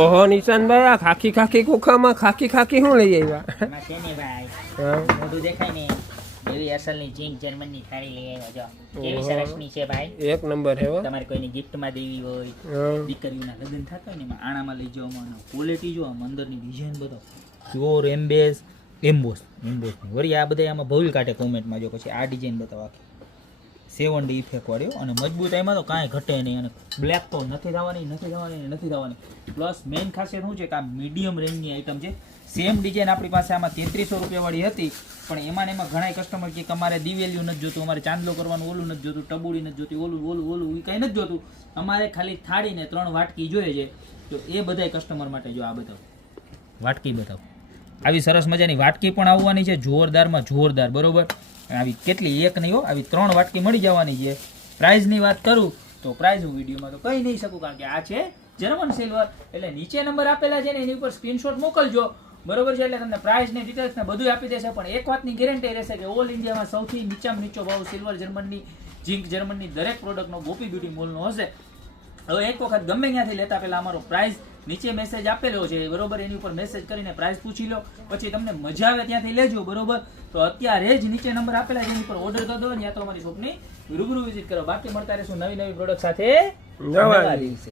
ઓહો નિશાનભાઈ આ ખાખી ખાખી કુખામાં ખાખી ખાખી શું લઈ આવ્યા? એમાં છે ને ભાઈ હા મોઢું દેખાય ને એવી અસલની જીંક જર્મનની થાળી લઈ આવ્યો જો કેવી સરસની છે ભાઈ. એક નંબર હે હો. તમારે કોઈને ગિફ્ટમાં દેવી હોય, હા. દીકરીઓના લગ્ન થતા હોય ને એમાં આણામાં લઈ જવામાં ક્વોલિટી જો આમ અંદરની ડિઝાઇન બધો પ્યોર એમ્બોસ વળી આ બધા આમાં ભૂલ કાઢે કોમેન્ટમાં જો પછી આ ડિઝાઇન બતાવો આખી 7D ઇફેક્ટ વાળ્યો અને મજબૂતાઈમાં તો કાંઈ ઘટે નહીં અને બ્લેક તો નથી થવાની પ્લસ મેઇન ખાસિયત શું છે કે આ મીડિયમ રેન્જની આઈટમ છે. સેમ ડિઝાઇન આપણી પાસે આમાં 3300 રૂપિયા વાળી હતી પણ એમાં ને એમાં ઘણા કસ્ટમર કે અમારે દિવેલિયું નથી જોતું, અમારે ચાંદલો કરવાનું ઓલું નથી જોતું, ટબુડી નથી જોતી, ઓલું એ કાંઈ નથી જોતું, અમારે ખાલી થાળીને 3 વાટકી જોઈએ છે. તો એ બધાય કસ્ટમર માટે જો આ બતાવો વાટકી બતાવો. આવી સરસ મજાની વાટકી પણ આવવાની છે, જોરદારમાં જોરદાર બરોબર. આવી કેટલી એક નહીં હો, આવી 3 વાટકી મળી જવાની છે. પ્રાઇઝની વાત કરું તો પ્રાઇઝ હું વિડીયોમાં તો કહી નહીં શકું કારણ કે આ છે જર્મન સિલ્વર. એટલે નીચે નંબર આપેલા છે ને એની ઉપર સ્ક્રીનશોટ મોકલજો બરોબર છે. એટલે તમને પ્રાઇસ ને ડિટેલ્સ ને બધું આપી દેશે. પણ એક વાતની ગેરંટી રહેશે કે ઓલ ઇન્ડિયામાં સૌથી નીચામાં નીચો ભાવ સિલ્વર જર્મનની ઝીંક જર્મનની દરેક પ્રોડક્ટનો ગોપી બ્યુટી મોલનો હશે. હવે એક વખત ગમે ત્યાંથી લેતા પહેલા અમારો પ્રાઇસ નીચે મેસેજ આપેલો છે બરોબર, એની ઉપર મેસેજ કરીને પ્રાઇસ પૂછી લો, પછી તમને મજા આવે ત્યાંથી લેજો બરોબર. તો અત્યારે જ નીચે નંબર આપેલા છે એની ઉપર ઓર્ડર કરી દો, યા તો અમારી શોપની રૂબરૂ વિઝિટ કરો. બાકી મળતા રહેશું નવી પ્રોડક્ટ સાથે નવા દિવસે.